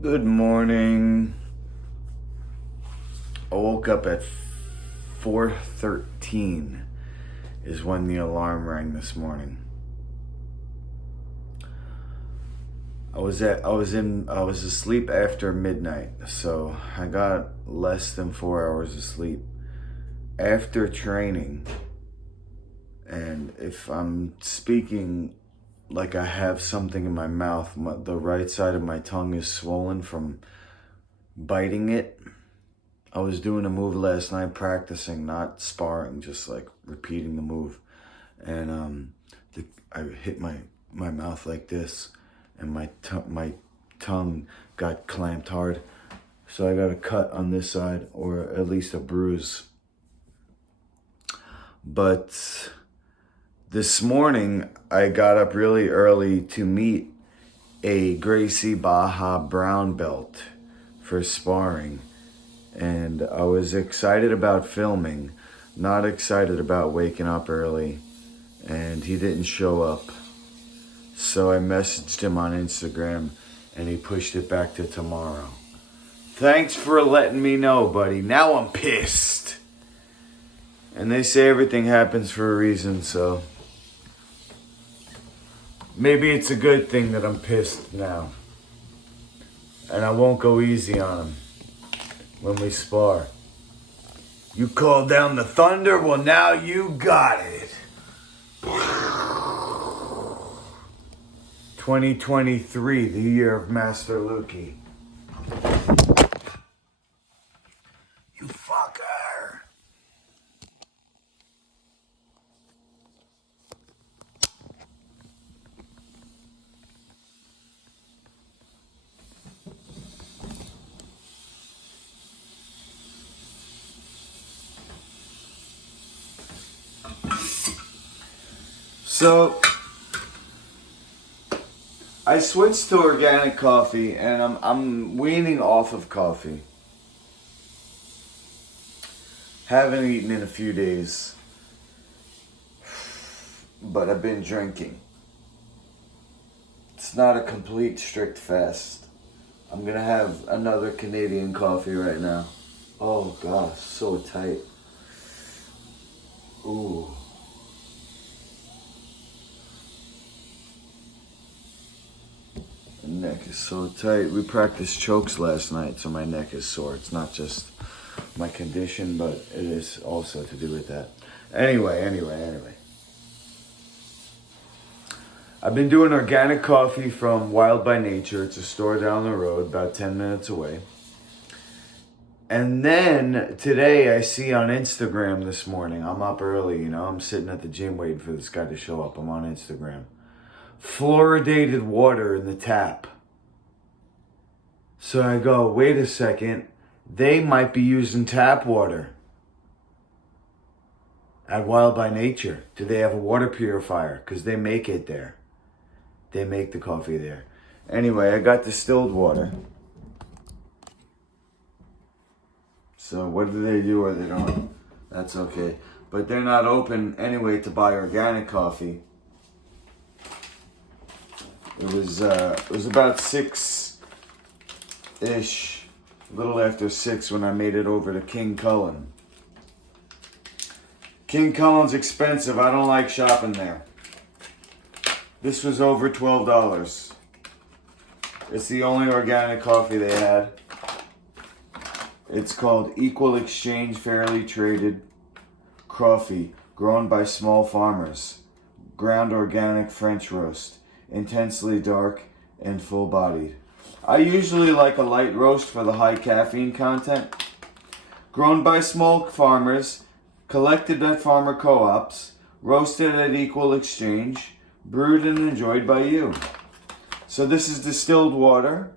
Good morning. I woke up at 4:13 is when the alarm rang this morning. I was asleep after midnight, so I got less than 4 hours of sleep after training. And if I'm speaking like I have something in my mouth, the right side of my tongue is swollen from biting it. I was doing a move last night, practicing, not sparring, just like repeating the move. And I hit my mouth like this, and my tongue got clamped hard. So I got a cut on this side, or at least a bruise. But this morning, I got up really early to meet a Gracie Baja brown belt for sparring. And I was excited about filming, not excited about waking up early. And he didn't show up. So I messaged him on Instagram, and he pushed it back to tomorrow. Thanks for letting me know, buddy. Now I'm pissed. And they say everything happens for a reason, so maybe it's a good thing that I'm pissed now. And I won't go easy on him when we spar. You called down the thunder? Well, now you got it. 2023, the year of Master Lukey. You fucker. So I switched to organic coffee, and I'm weaning off of coffee. Haven't eaten in a few days, but I've been drinking. It's not a complete strict fast. I'm gonna have another Canadian coffee right now. Oh gosh, so tight. Ooh. Neck is so tight. We practiced chokes last night, so my neck is sore. It's not just my condition, but it is also to do with that. Anyway. I've been doing organic coffee from Wild by Nature. It's a store down the road, about 10 minutes away. And then today I see on Instagram this morning, I'm up early, I'm sitting at the gym waiting for this guy to show up. I'm on Instagram. Fluoridated water in the tap. So I go, wait a second, they might be using tap water at Wild by Nature. Do they have a water purifier? Because they make it there. They make the coffee there. Anyway, I got distilled water. So what do they do or they don't? That's okay. But they're not open anyway to buy organic coffee. It was about 6-ish, a little after 6 when I made it over to King Cullen. King Cullen's expensive. I don't like shopping there. This was over $12. It's the only organic coffee they had. It's called Equal Exchange Fairly Traded Coffee, grown by small farmers. Ground organic French roast. Intensely dark and full-bodied. I usually like a light roast for the high caffeine content. Grown by small farmers, collected at farmer co-ops, roasted at Equal Exchange, brewed and enjoyed by you. So this is distilled water.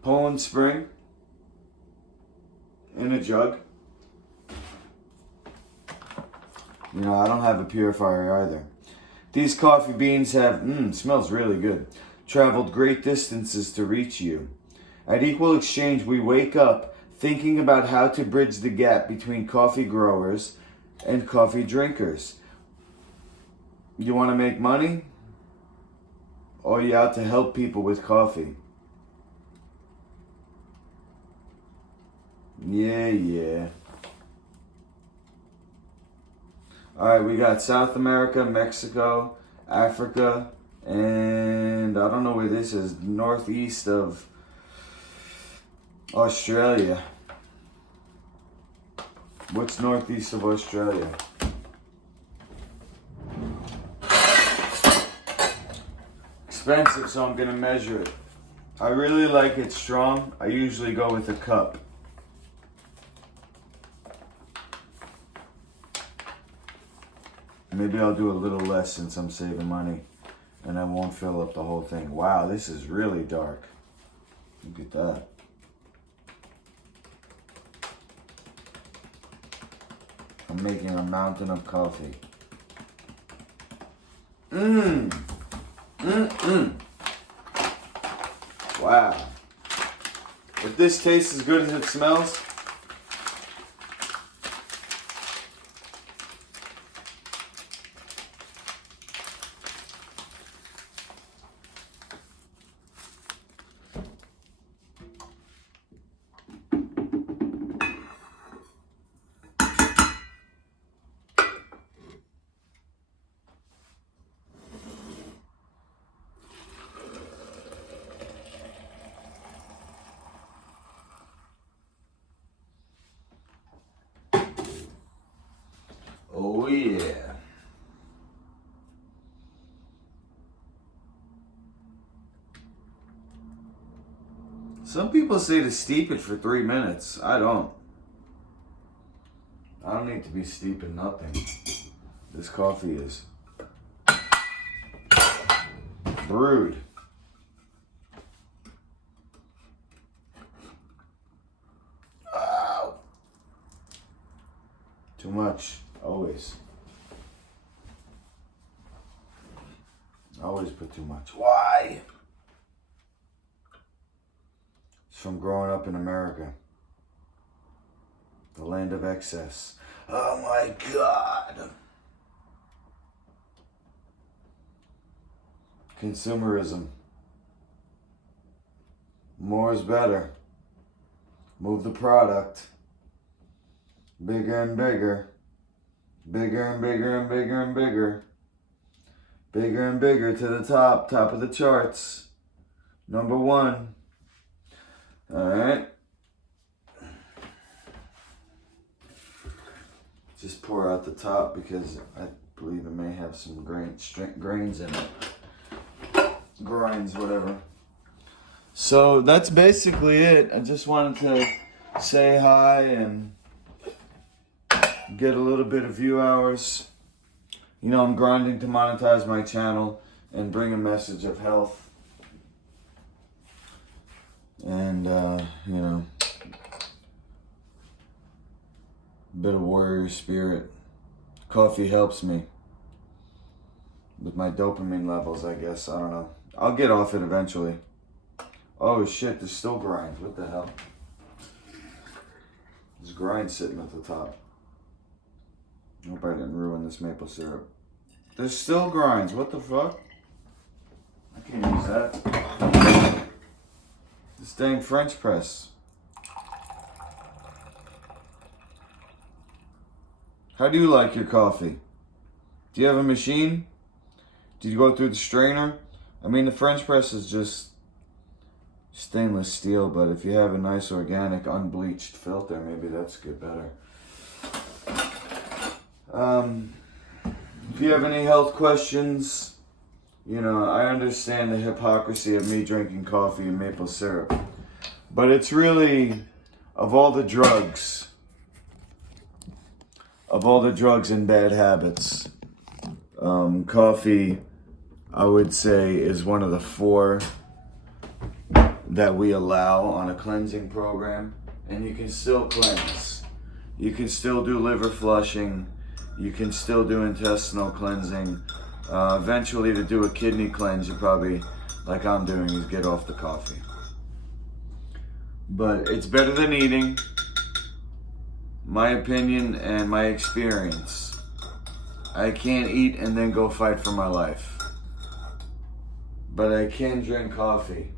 Poland Spring in a jug. I don't have a purifier either. These coffee beans have, smells really good, traveled great distances to reach you. At Equal Exchange, we wake up thinking about how to bridge the gap between coffee growers and coffee drinkers. You want to make money? Oh, you out to help people with coffee? Yeah. Alright, we got South America, Mexico, Africa, and I don't know where this is, northeast of Australia. What's northeast of Australia? Expensive, so I'm gonna measure it. I really like it strong. I usually go with a cup. Maybe I'll do a little less since I'm saving money and I won't fill up the whole thing. Wow, this is really dark. Look at that. I'm making a mountain of coffee. Wow. If this tastes as good as it smells, oh yeah. Some people say to steep it for 3 minutes. I don't need to be steeping nothing. This coffee is brewed. Wow. Too much. Always put too much. Why? It's from growing up in America. The land of excess. Oh my God. Consumerism. More is better. Move the product. Bigger and bigger. Bigger and bigger and bigger and bigger. Bigger and bigger to the top of the charts. Number 1. Alright. Just pour out the top because I believe it may have some grains in it. Grinds, whatever. So that's basically it. I just wanted to say hi and get a little bit of view hours. You know, I'm grinding to monetize my channel and bring a message of health. And, you know, a bit of warrior spirit. Coffee helps me with my dopamine levels, I guess. I don't know. I'll get off it eventually. Oh shit, there's still grinds. What the hell? There's grinds sitting at the top. Hope I didn't ruin this maple syrup. There's still grinds. What the fuck? I can't use that. This dang French press. How do you like your coffee? Do you have a machine? Did you go through the strainer? I mean, the French press is just stainless steel, but if you have a nice organic unbleached filter, maybe that's good better. If you have any health questions, you know, I understand the hypocrisy of me drinking coffee and maple syrup, but it's really, of all the drugs and bad habits, coffee, I would say, is one of the 4 that we allow on a cleansing program. And you can still cleanse. You can still do liver flushing. You can still do intestinal cleansing. Eventually, to do a kidney cleanse, you probably, like I'm doing, is get off the coffee. But it's better than eating. My opinion and my experience. I can't eat and then go fight for my life. but I can drink coffee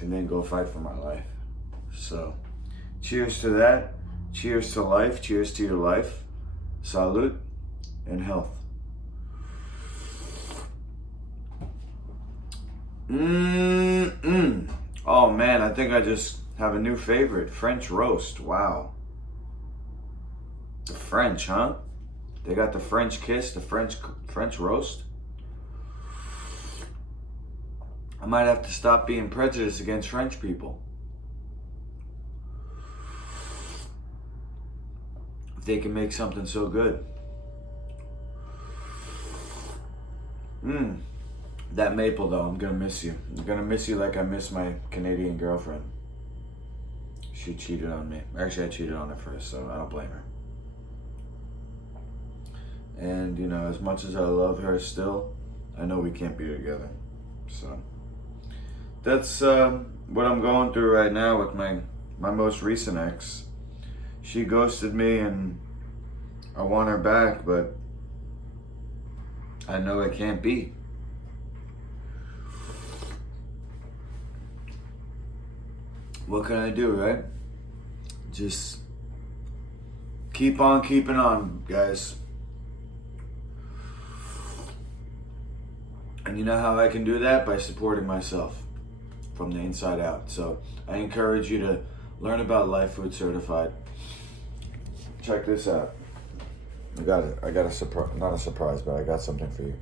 and then go fight for my life. So, cheers to that. Cheers to life. Cheers to your life. Salud and health. Oh man, I think I just have a new favorite. French roast. Wow. The French, huh? They got the French kiss, the French roast. I might have to stop being prejudiced against French people. If they can make something so good. That maple though, I'm gonna miss you. I'm gonna miss you like I miss my Canadian girlfriend. She cheated on me. Actually, I cheated on her first, so I don't blame her. And, you know, as much as I love her still, I know we can't be together. So, that's what I'm going through right now with my most recent ex. She ghosted me and I want her back, but I know it can't be. What can I do, right? Just keep on keeping on, guys. And you know how I can do that? By supporting myself from the inside out. So I encourage you to learn about Lifefood Certified. Check this out. I got a surprise, not a surprise, but I got something for you.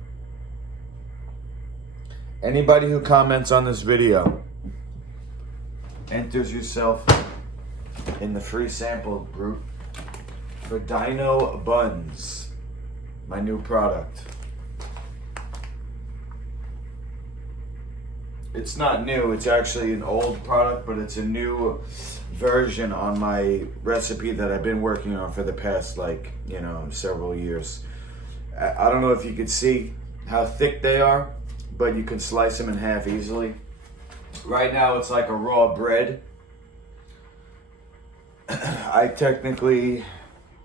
Anybody who comments on this video enters yourself in the free sample group for Dino buns, my new product. It's not new, it's actually an old product, but it's a new version on my recipe that I've been working on for the past, like, you know, several years. I don't know if you could see how thick they are, but you can slice them in half easily. Right now it's like a raw bread. I technically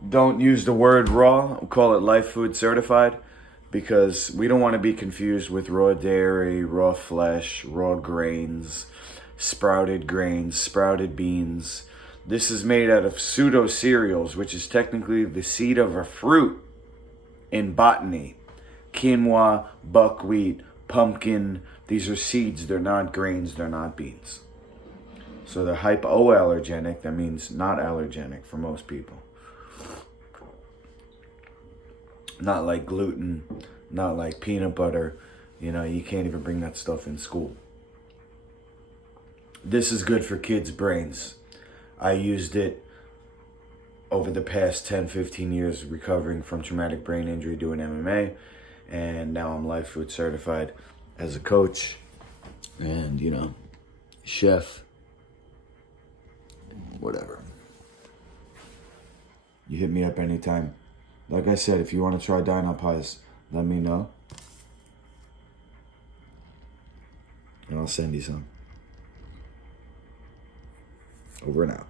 don't use the word raw, I'll call it Lifefood Certified, because we don't want to be confused with raw dairy, raw flesh, raw grains, sprouted beans. This is made out of pseudo cereals, which is technically the seed of a fruit in botany. Quinoa, buckwheat, pumpkin, these are seeds, they're not grains, they're not beans. So they're hypoallergenic, that means not allergenic for most people. Not like gluten, not like peanut butter. You know, you can't even bring that stuff in school. This is good for kids' brains. I used it over the past 10, 15 years recovering from traumatic brain injury doing MMA. And now I'm Lifefood Certified as a coach and, you know, chef, whatever. You hit me up anytime. Like I said, if you want to try Dino pies, let me know. And I'll send you some. Over and out.